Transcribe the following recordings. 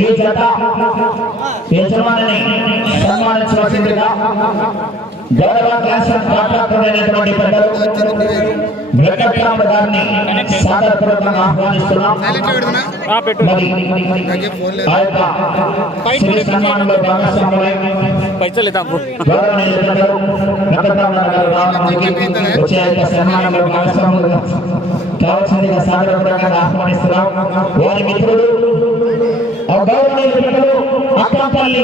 ఈ జత యజమానిని సన్మానించవలసిందిగా గౌరవ క్యాన్సర్ కాంట్రాక్టరైనటువంటి పెద్దలు వెంకట్రామ గారిని సాదరపూర్వకంగా ఆహ్వానిస్తున్నాం. సన్మానంలో భాగస్వాములై సన్మానంలో భాగస్వాములుగా కావాల్సిందిగా సాదరపూర్వకంగా ఆహ్వానిస్తున్నాం. వారి మిత్రులు గౌరవనీయులు అక్కంపల్లి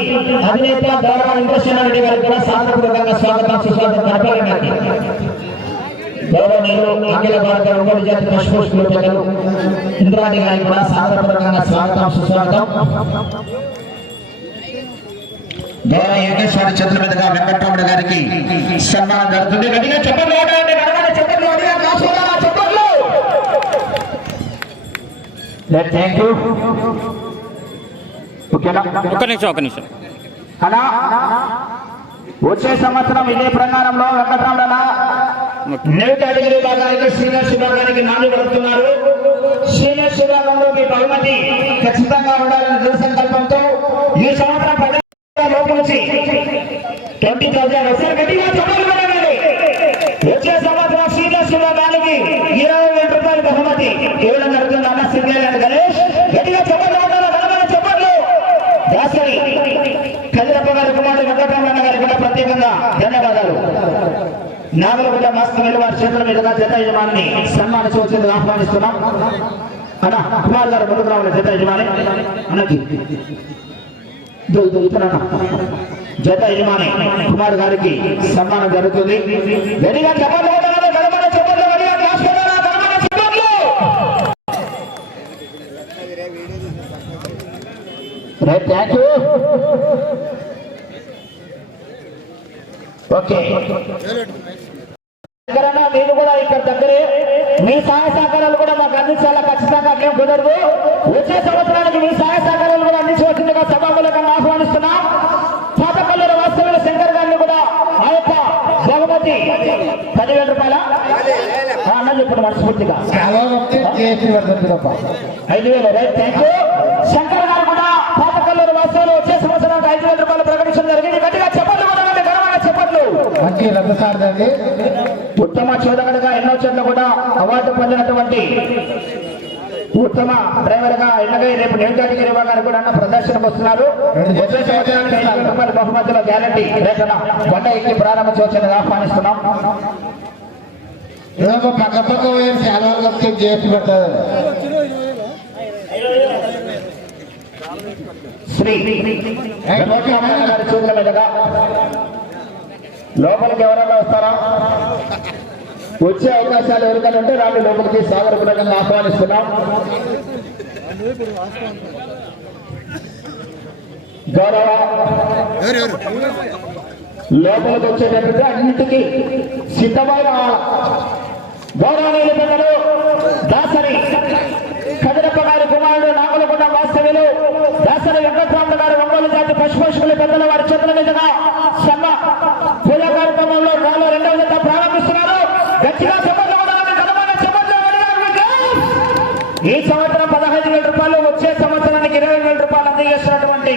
అధినేత గౌరవ ఇంద్రసేనారెడ్డి గారికి కూడా సాదరపూర్వకంగా స్వాగతం సుస్వాగతం నడపాలండి. గౌరవనీయులు అఖిల భారత ఒంగోలు జాతి పశుపోషకుల పెద్దలు ఇంద్రారెడ్డి గారికి కూడా సాదరపూర్వకంగా స్వాగతం సుస్వాగతం. గౌరవ వెంకటేశ్వర చేతుల మీదుగా వెంకటరమణ గారికి సన్మానం జరుగుతుంది. గట్టిగా చెప్పండి. Thank you. ఒక్క నిమిషం అలా వచ్చే సంవత్సరం ఇదే ప్రకారంలో వెంకటరమణ న్యూ కేటగిరీ విభాగానికి సీనియర్స్ విభాగానికి నాలుగు పడుతున్నారు. సీనియర్స్ విభాగంలో మీ బహుమతి ఖచ్చితంగా ఉండాలని దృఢ సంకల్పంతో ఈ సంవత్సరం 10,000 లోపు నుంచి 20,000 వస్తారు. గట్టిగా చెప్పాలి. వచ్చే సంవత్సరం సీనియర్స్ విభాగానికి 20,000 రూపాయల బహుమతి కేవలం జరుగుతుంది. అన్న సింగల్ గణేష్ గట్టిగా చెప్పాలి. కదిరప్ప గారి కుమారుడు వెంకటరమణ గారికి కూడా ప్రత్యేకంగా ధన్యవాదాలు. నాగలగుడ్డ మాస్టర్ వారి చేతుల మీదుగా జత యజమాని సన్మానించవలసిందిగా ఆహ్వానిస్తున్నాం. అన్న కుమార్ గారు ముందుకు రావాలి. జత యజమాని అన్నకి జత యజమాని కుమార్ గారికి సన్మానం జరుగుతుంది. గడిగా చెప్పండి. Thank you. ఓకే, మీరు కూడా ఇక్కడ దగ్గరే మీ సహాయ సహకారాలు కూడా మాకు అందించాలా. ఖచ్చితంగా మేము కుదరదు. వచ్చే సంవత్సరానికి మీ సహాయ సహకారాలు కూడా అందించవలసిందిగా సభామూలకంగా ఆహ్వానిస్తున్నాం. పాతపల్లెల వాస్తవ్యుల శంకర్ గారిని కూడా ఆ యొక్క బహుమతి 10,000 రూపాయల అన్న చెప్పండి మనస్ఫూర్తిగా 5,000. Right, thank you. శంకర్ గారు కూడా పాతకల్లూరు వాస్తవులు వచ్చే సంవత్సరానికి 5,000 రూపాయలు ప్రకటించడం జరిగింది. గట్టిగా చెప్పట్లు ఘనమైన చెప్పట్లు. ఉత్తమ చోదకుడిగా ఎన్నో చోట్ల కూడా అవార్డు పొందినటువంటి ఉత్తమ డ్రైవర్ గా ఎన్నగా రేపు న్యూ కేటగిరీ విభాగానికి కూడా అన్న ప్రదర్శనకు వస్తున్నారు. వచ్చే సంవత్సరానికి 5,000 రూపాయల బహుమతుల గ్యారంటీ రేఖన కొండ ఎక్కి ప్రారంభించవచ్చని ఆహ్వానిస్తున్నాం. పక్క పక్క చాలా చేసి పెట్టారు. శ్రీ గారి చూపుల మీదుగా లోపలికి ఎవరైనా వస్తారా? వచ్చే అవకాశాలు ఎవరికైనా ఉంటే రాళ్ళు లోపలికి సాగరపూర్వకంగా ఆహ్వానిస్తున్నాం. గౌరవ లోపలికి వచ్చేటట్టు అన్నింటికి సిద్ధమైన గౌరవనీయుల పెద్దలు దాసరి కదిరప్ప గారి కుమారుడు నాగలగుండ వాస్తవ్యులు దాసరి వెంకటరామ గారు ఒంగోలు జాతి పశుపోషకుల పెద్దల వారి చేతుల మీదుగా సన్న పూజా కార్యక్రమంలో రాలో 2వ జత ప్రారంభిస్తున్నారు. గట్టిగా ఈ సంవత్సరం 15,000 రూపాయలు, వచ్చే సంవత్సరానికి 20,000 రూపాయలు అందజేస్తున్నటువంటి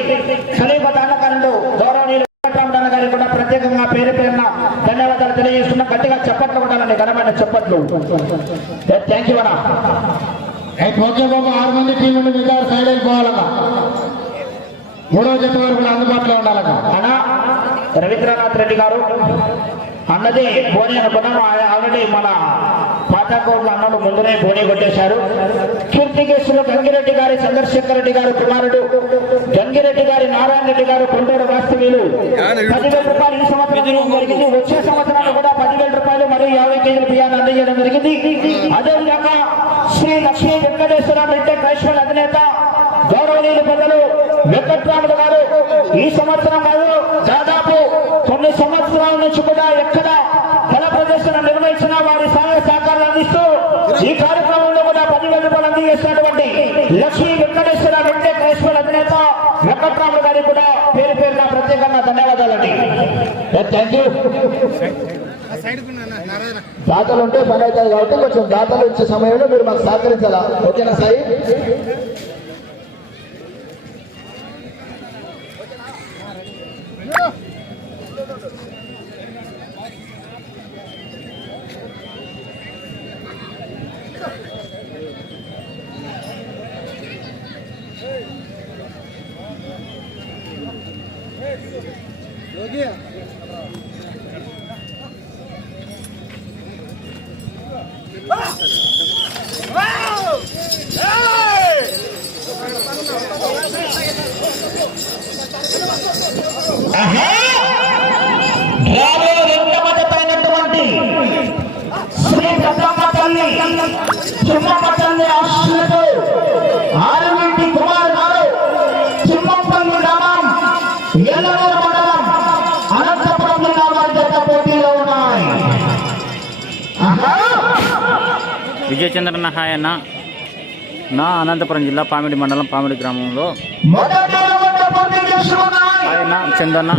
సమీప దానకారులు గౌరవనీయులు వెంకటరామ గారికి కూడా ప్రత్యేకంగా పేరు పేరున ధన్యవాదాలు తెలియజేస్తున్నా. గట్టిగా చప్పట్లు ఉండాలండి, ఘనమైన చప్పట్లు. థ్యాంక్ యూ అన్న. ఓకే బాబు, 6 మంది టీం నుండి మిగతా సైడ్ అయిపోవాలన్నా. 3వ జత వరకు కూడా అందుబాటులో ఉండాలన్నా. అన్నా రవీంద్రనాథ్ రెడ్డి గారు అన్నది బోని అనుకున్నాం. ఆల్రెడీ మన పాతాకోట్ల అన్నలు ముందునే బోని కొట్టేశారు. కీర్తికేశ్వరులు గంగిరెడ్డి గారి చంద్రశేఖర్ రెడ్డి గారు కుమారుడు గంగిరెడ్డి గారి నారాయణ రెడ్డి గారు కొండూరు వాస్తవ్యులు 10,000 రూపాయలు ఈ సంవత్సరం జరిగింది. వచ్చే సంవత్సరాలు కూడా 10,000 రూపాయలు మరియు 50 కేజీల బియ్యాన్ని అందజేయడం జరిగింది. అదేవిధంగా శ్రీ లక్ష్మీ వెంకటేశ్వర రెడ్డి క్రైస్తవుల అధినేత గౌరవనీయులు పెద్దలు వెంకటరాముడు గారు ఈ సంవత్సరం కాదు దాదాపు 9 సంవత్సరాల నుంచి కూడా ఎక్కడ బల ప్రదర్శన నిర్వహించిన వారి సహాయ సహకారాలు అందిస్తూ ఈ కార్యక్రమంలో కూడా 10,000 రూపాయలు అందజేసినటువంటి లక్ష్మీ వెంకటేశ్వర రెడ్డి క్రైస్తవుల అధినేత వెంకటరాముడు గారికి కూడా పేరు పేరున ప్రత్యేకంగా ధన్యవాదాలండి. Thank you. దాతలు ఉంటే పని అవుతుంది కాబట్టి కొంచెం దాతలు ఇచ్చే సమయంలో మీరు మాకు సహకరించాలా. ఓకేనా సాయి? శ్రీ పెద్దమ్మ తల్లి చిమ్మమ్మ తల్లి ఆశీస్సులతో ఆరుమింటి కుమార్ గారు చిమ్మపల్లి గ్రామం ఏలూరు మండలం అనంతపురం జిల్లా వారి జత పోటీలో ఉన్నాయి. విజయచంద్రన హాయ్ అన్న నా అనంతపురం జిల్లా పామిడి మండలం పామిడి గ్రామంలో మొదటి రౌండ్ పూర్తి చేసుకున్నాయి. హాయ్ అన్న చందన్న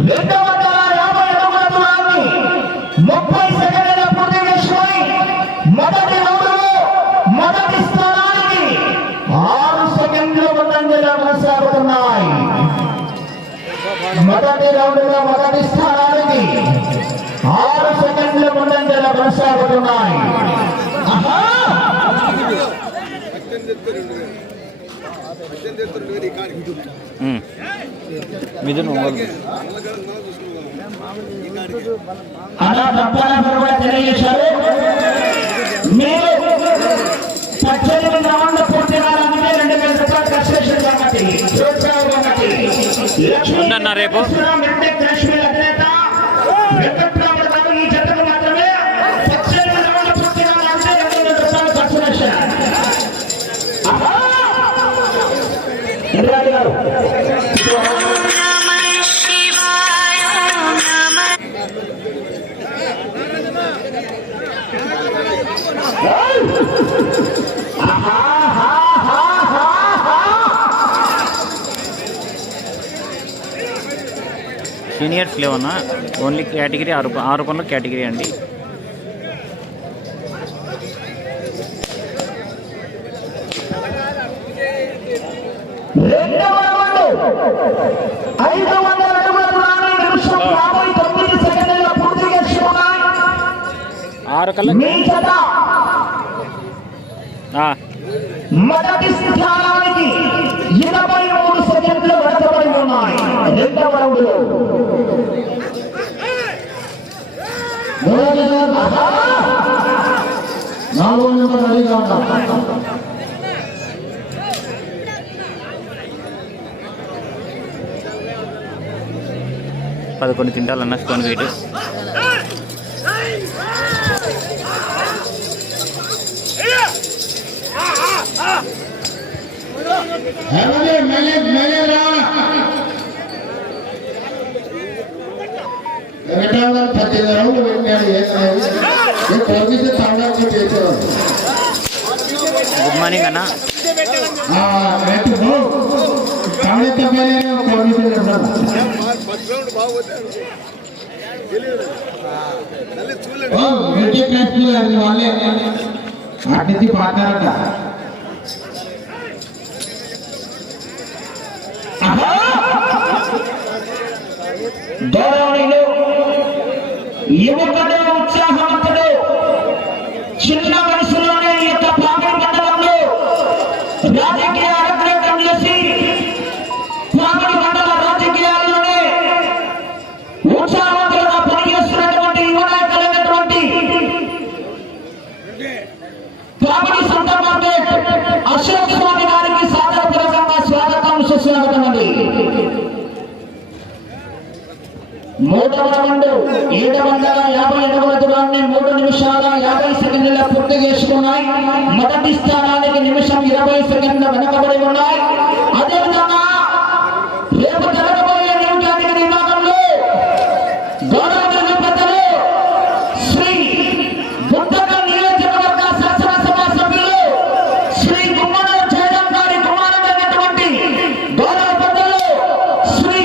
30 సెకండ్ల పూర్తి చేసుకొని మొదటి రౌండ్లో మొదటి స్థానానికి 6 సెకండ్లు ముందంజలో కొనసాగుతున్నాయి. మొదటి రౌండ్లో మొదటి స్థానానికి 6 సెకండ్లు ముందంజలో కొనసాగుతున్నాయి. మిథున్ అలా తప్పాలని కూడా తెలియజేశారు. మీరు 18 రౌండ్ల పూర్తి కావాలంటే 2000 రూపాయలు కన్సెషన్ కాబట్టి ఉందన్న రేపు కాశ్మీర్ అధినేత వెంకట్రాముడు గారు ఈ జట్టుకు మాత్రమే 18 రౌండ్ల పూర్తి కావాలంటే 2000 రూపాయలు కన్సెషన్. ఇంద్రాది గారు సీనియర్స్ లేవన్నా ఓన్లీ కేటగిరీ 6 పనులు కేటగిరీ అండి. రెండవ రౌండ్ 500 అడుగుల దూరాన్ని నిమిషం 59 సెకండ్లలో పూర్తి చేసుకున్నాయి. 6 కల్లా మీ జత మొదటి స్థానానికి 23 సెకండ్లు వెనకబడి ఉన్నాయి. రెండవ రౌండ్లో నాలుగో నెంబర్ రెడీగా ఉన్నాం. 11 క్వింటాలన్న స్టోన్ వెయిట్. గుడ్ మార్నింగ్ అన్న. అటు పాతారట గౌరవనీయులు యువకుడు ఉత్సాహవంతుడు చిన్న వయసులోనే ఈ యొక్క పామిడి మండలంలో రాజకీయ అరంగేట్రం చేసి పామిడి మండల రాజకీయాల్లోనే ఉత్సాహవంతులుగా పనిచేస్తున్నటువంటి యువ నాయకులైనటువంటి పామిడి సంత మార్కెట్ అశోక్ స్వామి గారికి సాదరపూర్వకంగా స్వాగతం సుస్వాగతం అండి. మూడవ రౌండ్ 750 అడుగుల దూరాన్ని 3 నిమిషాల 50 సెకండ్ల పూర్తి చేసుకున్నాయి. మొదటి స్థానానికి నిమిషం 20 సెకండ్ల వెనకబడి ఉన్నాయి. అదేవిధంగా రేపు జరగబోయే న్యూటానికి విభాగంలో గౌరవ పెద్దలు శ్రీ గుంటక నియోజకవర్గ శాసనసభ సభ్యులు శ్రీ గుమ్మన జయరాం గారి కుమారుడైనటువంటి గౌరవ పెద్దలు శ్రీ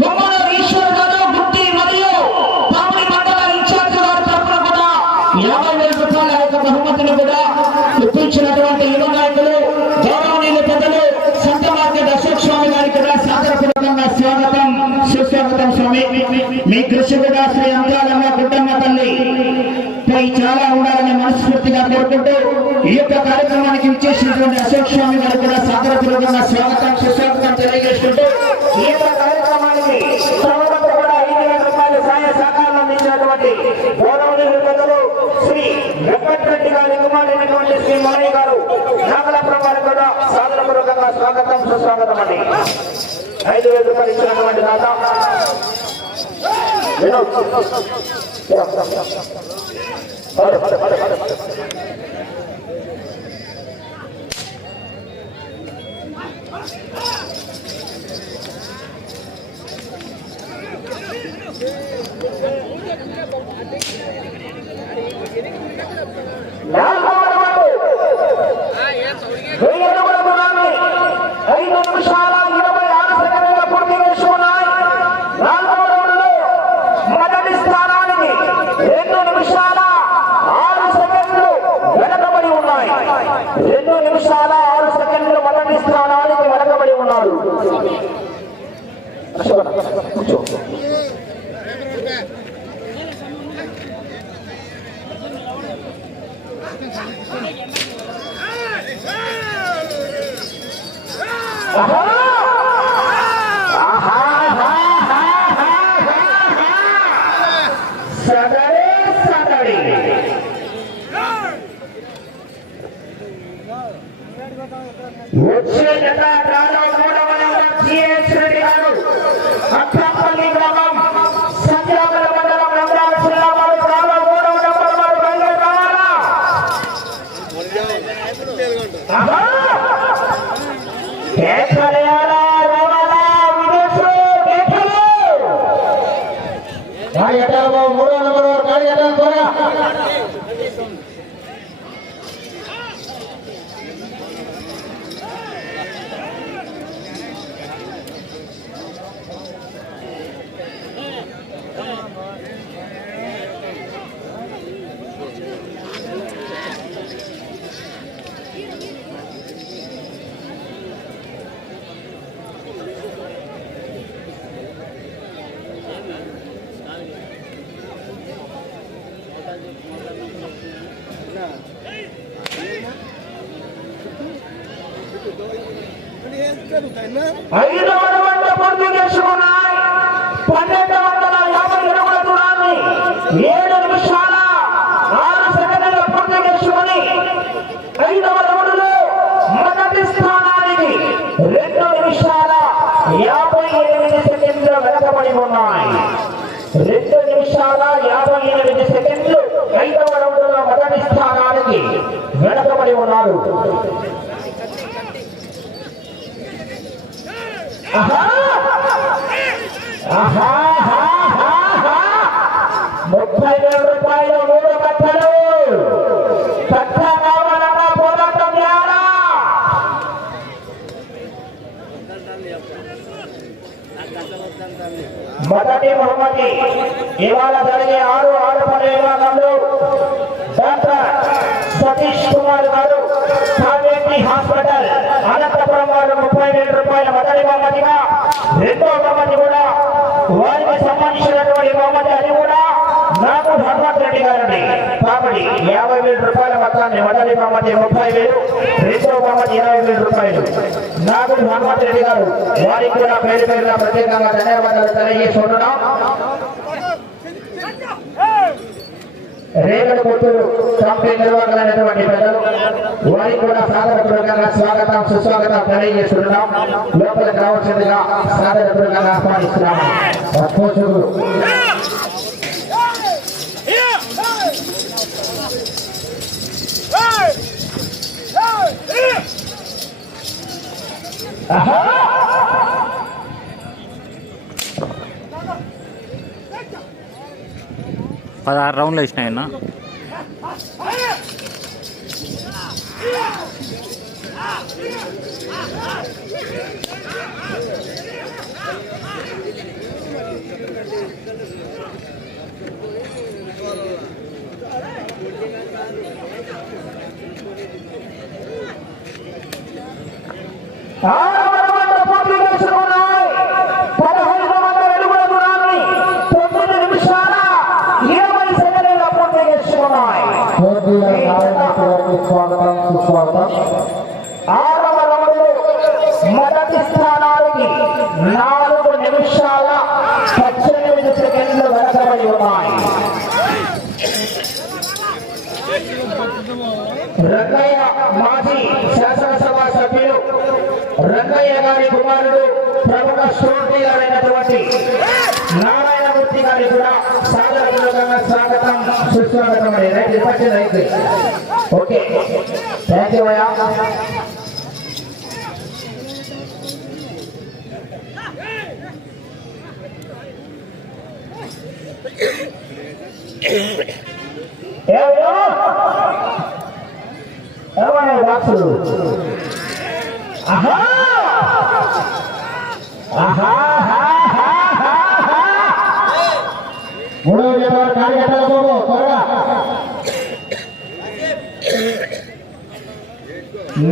గుమ్మన ఈశ్వర్ గారు మరియు పామిడి మండల ఇన్ఛార్జ్ గారి తరఫున కూడా 50,000 రూపాయల యొక్క బహుమతిని కూడా ఇప్పించినటువంటి యువ నాయకులు గౌరవనీయులు పెద్దలు సంత మార్కెట్ అశోక్ స్వామి గారికి కూడా సాదరపూర్వకంగా స్వాగతం సుస్వాగతం స్వామి. మీ కృషి కూడా శ్రీ అంకాలమ్మ గుడ్డమ్మ తల్లి పై చాలా ఉండాలని మనస్ఫూర్తిగా కోరుకుంటూ ఈ యొక్క కార్యక్రమానికి విచ్చేసినటువంటి అశోక్ స్వామి గారికి కూడా సాదరపూర్వకంగా స్వాగతం సుస్వాగతం తెలియజేసుకుంటూ ఈ యొక్క కార్యక్రమానికి సహాయ సహకారాలు అందించినటువంటి గౌరవనీయులు పెద్దలు శ్రీ వెంకటరెడ్డి గారి కుమారుడైనటువంటి శ్రీ మోనయ్య గారు నాగలాపురం వారికి కూడా సాదరపూర్వకంగా స్వాగతం సుస్వాగతం అండి. 5,000 రూపాయలు ఇచ్చినటువంటి దాత మొదటి స్థానానికి 2 నిమిషాల 6 సెకండ్లు వెనకబడి ఉన్నాయి. 2 నిమిషాల 6 సెకండ్లు మొదటి స్థానానికి వెనకబడి ఉన్నారు. వచ్చే జత డ్రాలో 3వ నంబర్ సిఎస్ రెడ్డి గారు అక్రాపల్లి గ్రామం సంజాగల మండలం నంద్యాల జిల్లా వారి డ్రాలో 3వ నంబర్ వారు బయలుదేరి రావాలా? కేకలేయాలా రావాలా? విదేశీ కేకలు 3వ నంబర్ వారు గాడి ఎట్టాలి త్వరగా. ఐదవ రౌండ్ పూర్తి చేసుకున్నాయి. 1250 అడుగుల దూరాన్ని 7 నిమిషాల 6 సెకండ్లు పూర్తి చేసుకుని 5వ రౌండ్లో మొదటి స్థానానికి 2 నిమిషాల 58 సెకండ్లు వెనకబడి ఉన్నాయి. 2 నిమిషాల 58 సెకండ్లు 5వ రౌండ్లో మొదటి స్థానానికి వెనకబడి ఉన్నారు. 30,000 రూపాయలు 3 కట్టలు కట్ట కావాలన్నా పోరాటం చేయాలా? మొదటి బహుమతి ఇవాళ జరిగే 6 ఆడపడే విభాగంలో డాక్టర్ సతీష్ కుమార్ గారు కావేటి హాస్పిటల్ అనంతపురం వారు 30,000 రూపాయల మొదటి బహుమతిగా, రెండో బహుమతి కూడా వారికి సంబంధించినటువంటి బహుమతి, అది కూడా నాకు భగవత్ రెడ్డి గారిని కాబట్టి 50,000 రూపాయల మొత్తాన్ని మొదటి బహుమతి 30,000, రెండో బహుమతి 20,000 రూపాయలు నాకు భగవత్ రెడ్డి గారు వారికి కూడా పేరు పేరున ప్రత్యేకంగా ధన్యవాదాలు తెలియజేస్తున్నాం. రేగడ కొత్తూరు కంపెనీ నిర్వాహకులైనటువంటి ప్రజలు వారికి కూడా సాదరపూర్వకంగా స్వాగతం సుస్వాగతం తెలియజేస్తున్నాం. లోపలికి రావాల్సిందిగా సాదరపూర్వకంగా ఆహ్వానిస్తున్నాము. పదహారు రౌండ్లు వేసినాయన్న. స్వాగతం సుస్వాగతం. ఆరవ రౌండ్ మొదటి స్థానానికి 4 నిమిషాల 18 సెకండ్లు వెనకబడి ఉన్నాయి. రంగయ్య మాజీ శాసనసభ సభ్యులు రంగయ్య గారి కుమారుడు ప్రముఖ శ్రోతైనటువంటి నారాయణమూర్తి గారి కూడా సాదరపూర్వకంగా స్వాగతం సుస్వాగతం. రైతు ఓకే, థ్యాంక్ యూ అయ్యా. బాక్సులు మూడవ జత కార్యకర్తల బాబు త్వరగా.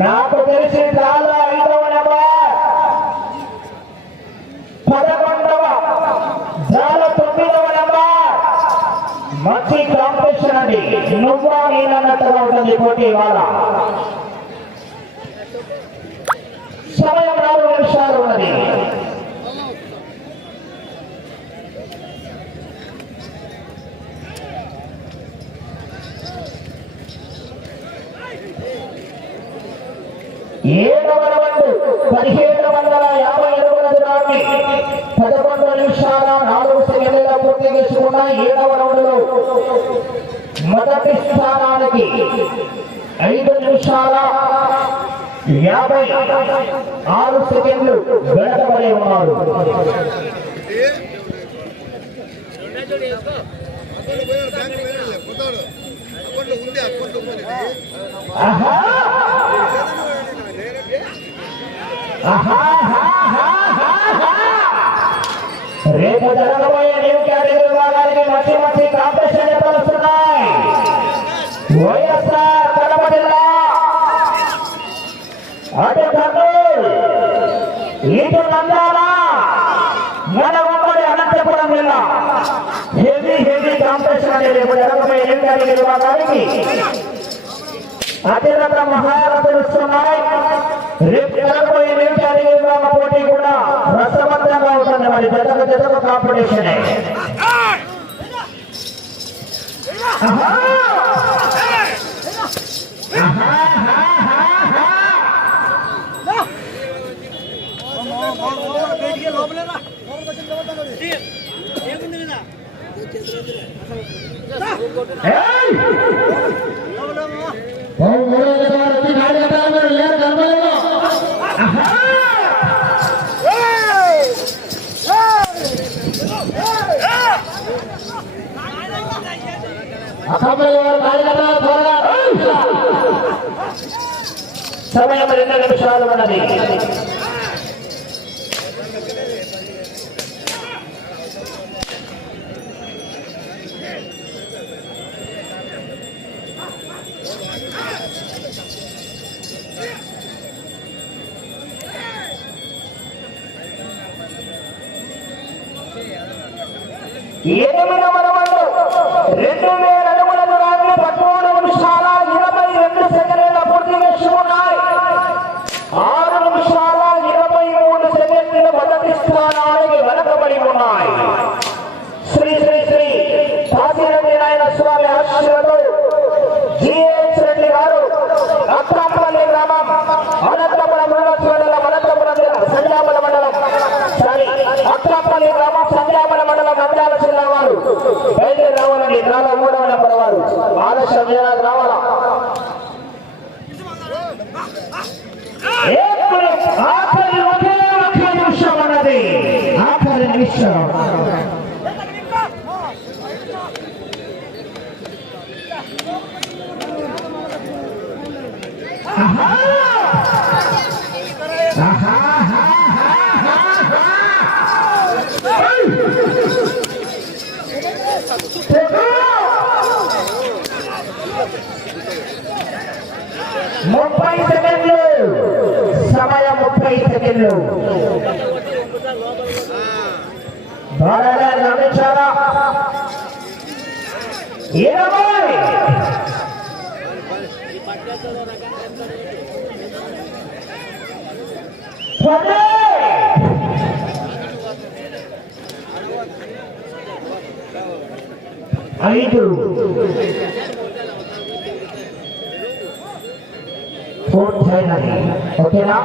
నాకు తెలిసి చాలా 5వ నెంబర్ 11వ చాలా 9వ నెంబర్ మంచి కాంపిటీషన్ అండి. నువ్వా నేనన్నట్టుగా ఉంటుంది పోటీ. ఇవాళ సమయం 4 నిమిషాలు ఉన్నది. ఏడవ రౌండ్ 1750 అడుగుల దూరాన్ని 11 నిమిషాల 4 సెకండ్ల పూర్తి చేసుకున్న 7వ రౌండ్ లో మొదటి స్థానానికి 5 నిమిషాల 56 సెకండ్లు వెనకబడి ఉన్నారు. రేపు జరగబోయే న్యూ కేటగిరీ విభాగానికి మంచి మంచి కాంపిటీషన్ వస్తున్నాయి. వైఎస్ఆర్ కడప జిల్లా, అటు కర్నూలు, ఇటు నంద్యాల, మన ఉమ్మడి అనంతపురం జిల్లా హెవీ కాంపిటీషన్ అనేది రేపు జరగబోయే న్యూ కేటగిరీ విభాగానికి అతిరథ మహారథులు వస్తున్నాయి. రేపు జరగబోయే న్యూ కేటగిరీ విభాగ పోటీ కూడా రసవంతంగా ఉంటుంది. మరి జతకు కాంపిటీషన్. సమయం 2 నిమిషాలు ఉన్నది. ఎనిమిదవ రౌండ్ 2000 అడుగుల దూరాన్ని 13 నిమిషాల 22 సెకండ్ల పూర్తి చేసుకున్నాయి. 6 నిమిషాల 23 సెకండ్లు మొదటి స్థానానికి వెనకబడి ఉన్నాయి. శ్రీ శ్రీ శ్రీ కాశీరెడ్డి నాయన స్వామి ఆశీర్వాదం జిహెచ్ రెడ్డి గారు అత్తాంపల్లి గ్రామం అనంతపురం మండలం అనంతపురం జిల్లా సంజాపల మండలం అత్తాంపల్లి గ్రామం సంజాపల మండలం నంద్యాల జిల్లా వారు బయలుదేరి రావాలండి. 3వ నెంబర్ వారు ఆలస్యం రావాలా. ఆఖరి ఒకే ఒక్క నిమిషం అన్నది. ఆఖరి నిమిషం. ముప్పై సెకండ్లు సమయం. 30 సెకండ్లు గమనించారా? 20 5 పూర్తయినది. ఓకేనా?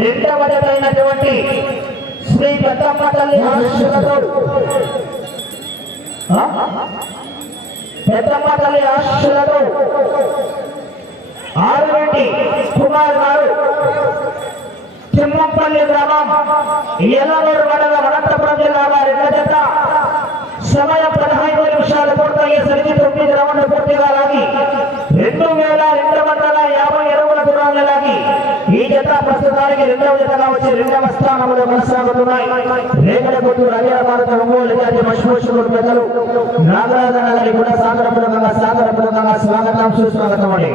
రెండవ జతైనటువంటి శ్రీ పెద్దమ్మ తల్లి ఆశీస్సులతో పెద్దమ్మ తల్లి ఆశీస్సులతో ఆరుగంటి కుమార్ గారు తిమ్మంపల్లి గ్రామం ఎల్లనూరు మండలం అనంతపురం జిల్లా వారి జత సమయం 15 నిమిషాలు పూర్తయ్యేసరికి 9 రౌండ్లు పూర్తిగా లాగి 2250 అడుగుల దూరాన్ని లాగి ఈ జత ప్రస్తుతానికి రెండవ జతగా వచ్చి రెండవ స్థానంలో కొనసాగుతున్నాయి. రేగడగుట్టు రవిల భారత ఒంగోలు జాతి మష్మూషుడు పెద్దలు నాగరాజన గారి కూడా సాగరపూర్వకంగా స్వాగతం సుస్వాగతం అండి.